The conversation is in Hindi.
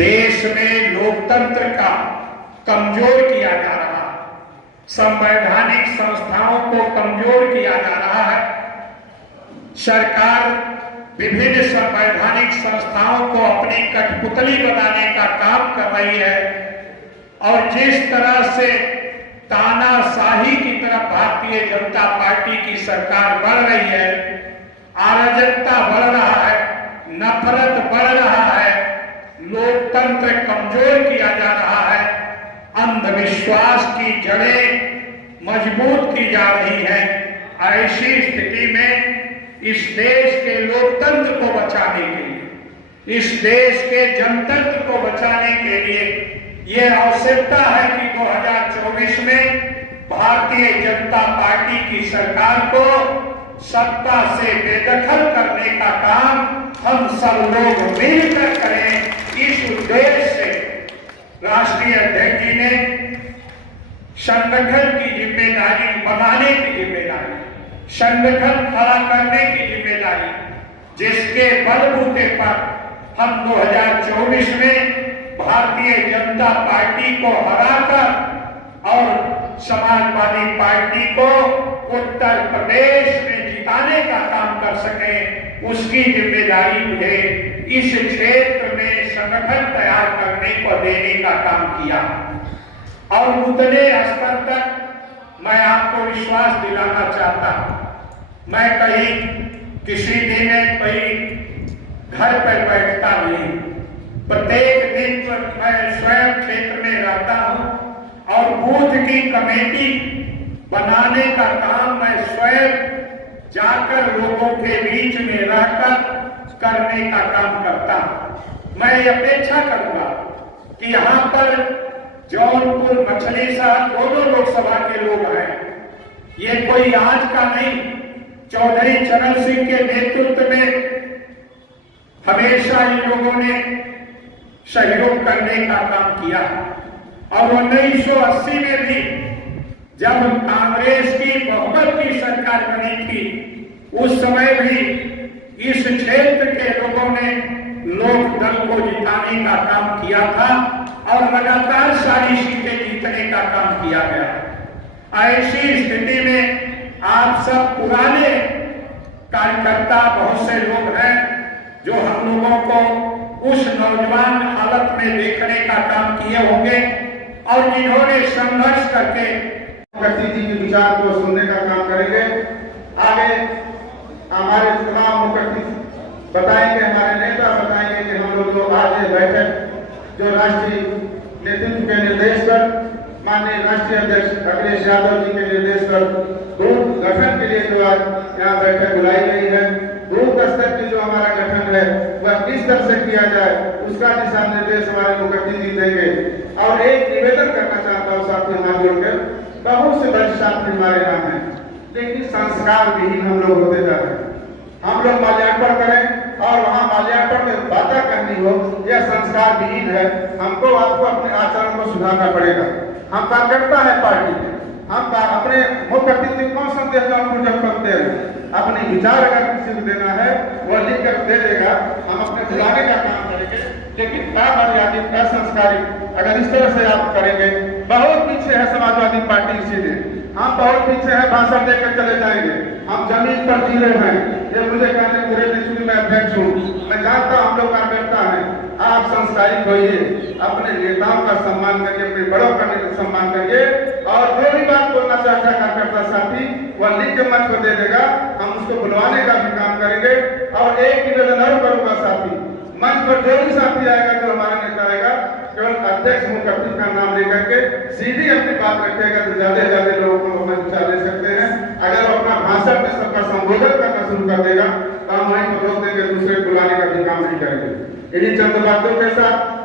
देश में लोकतंत्र का कमजोर किया जा रहा है, संवैधानिक संस्थाओं को कमजोर किया जा रहा है। सरकार विभिन्न संवैधानिक संस्थाओं को अपनी कठपुतली बनाने का काम कर रही है और जिस तरह से तानाशाही की तरफ भारतीय जनता पार्टी की सरकार बढ़ रही है, अराजकता बढ़ रहा है, नफरत बढ़ रहा है, लोकतंत्र कमजोर किया जा रहा है, अंधविश्वास की जड़ें मजबूत की जा रही हैं। ऐसी स्थिति में इस देश के लोकतंत्र को बचाने के लिए, इस देश के जनतंत्र को बचाने के लिए यह आवश्यकता है कि 2024 में भारतीय जनता पार्टी की सरकार को सत्ता से बेदखल करने का काम हम सब लोग मिलकर करें। इस उद्देश्य से राष्ट्रीय अध्यक्ष जी ने संगठन की जिम्मेदारी बनाने की जिम्मेदारी, संगठन खड़ा करने की जिम्मेदारी, जिसके बलबूते पर हम 2024 में भारतीय जनता पार्टी को हराकर और समाजवादी पार्टी को उत्तर प्रदेश में जिताने का काम कर सके, उसकी जिम्मेदारी मुझे इस क्षेत्र में संगठन तैयार करने को देने का काम किया। और उतने स्तर तक मैं आपको विश्वास दिलाना चाहता हूं, मैं कहीं किसी दिन कहीं घर पर बैठता नहीं, प्रत्येक दिन मैं स्वयं क्षेत्र में रहता हूं और बूथ की कमेटी बनाने का काम मैं स्वयं जाकर लोगों के बीच में रहकर करने का काम करता हूं। मैं अपेक्षा करूंगा कि यहाँ पर जौनपुर मछली शहर दोनों लोकसभा के लोग हैं, ये कोई आज का नहीं, चौधरी चरण सिंह के नेतृत्व में हमेशा इन लोगों ने सहयोग करने का काम किया और 1980 में भी जब कांग्रेस की बहुमत की सरकार बनी थी, उस समय भी इस क्षेत्र के लोगों ने लोक दल को जिताने का काम किया था और लगातार सारी सीटें जीतने का काम किया गया। ऐसी स्थिति में आप सब पुराने कार्यकर्ता बहुत से लोग हैं जो हम लोगों को उस नौजवान हालत में देखने का काम किए होंगे और जिन्होंने संघर्ष करके जी के विचार को सुनने का काम करेंगे। आगे हमारे तमाम मुखर्जी बताएंगे, हमारे नेता बताएंगे कि हम लोग जो आज बैठक जो राष्ट्रीय नेतृत्व के निर्देश पर माननीय राष्ट्रीय अध्यक्ष अखिलेश यादव जी के निर्देश पर बूथ गठन के लिए जो आज यहाँ बैठक बुलाई गई है, बूथ स्तर की जो हमारा गठन है वह किस तरह से किया जाए उसका दिशा निर्देश हमारे मुखर्जी जी देंगे। और एक निवेदन करना चाहता हूँ साथी हाथ जोड़कर, बहुत से बड़े साथी हमारे यहाँ हैं लेकिन संस्कार विहीन हम लोग होते जा रहे हैं। हम लोग माल्यार्पण करें और वहाँ माल्यार्पण में बातें करनी हो, यह संस्कार विहीन है। हमको आपको अपने आचरण को सुधारना पड़ेगा। हम कार्यकर्ता है पार्टी के, हम अपने मुख्य अतिथि को कौन संदेश आपको जब करते हैं, अपने विचार अगर किसी को देना है वह लिख कर दे देगा, हम अपने बुलाने का काम करेंगे। लेकिन अमर्यादित असंस्कारिक अगर इस तरह से आप करेंगे, बहुत पीछे है समाजवादी पार्टी, इसीलिए हम बहुत पीछे है, भाषण देकर चले जाएंगे। हम जमीन पर जी रहे हैं, ये मुझे कहने पूरे विश्व में अध्यक्ष हूँ, मैं जानता हूँ हम लोग कार्यकर्ता हैं। आप संस्कारित होइए, अपने नेताओं का सम्मान करिए, अपने बड़ों का सम्मान करिए और जो भी बात बोलना चाहता है कार्यकर्ता साथी वह लिख के मंच को दे देगा, हम उसको बुलवाने का भी काम करेंगे। और एक निवेदन और करूंगा साथी, मंच पर जो भी साथी आएगा, जो हमारा नेता आएगा, केवल अध्यक्ष मुखर्जी का नाम लेकर के सीधी अपनी बात रखेगा तो ज्यादा से ज्यादा लोगों को हम विचार ले सकते हैं। अगर वो अपना भाषण में सबका संबोधन करना शुरू कर देगा तो हम वहीं को रोक देंगे, दूसरे बुलाने का भी काम नहीं करेंगे। इन्हीं चंद बातों के साथ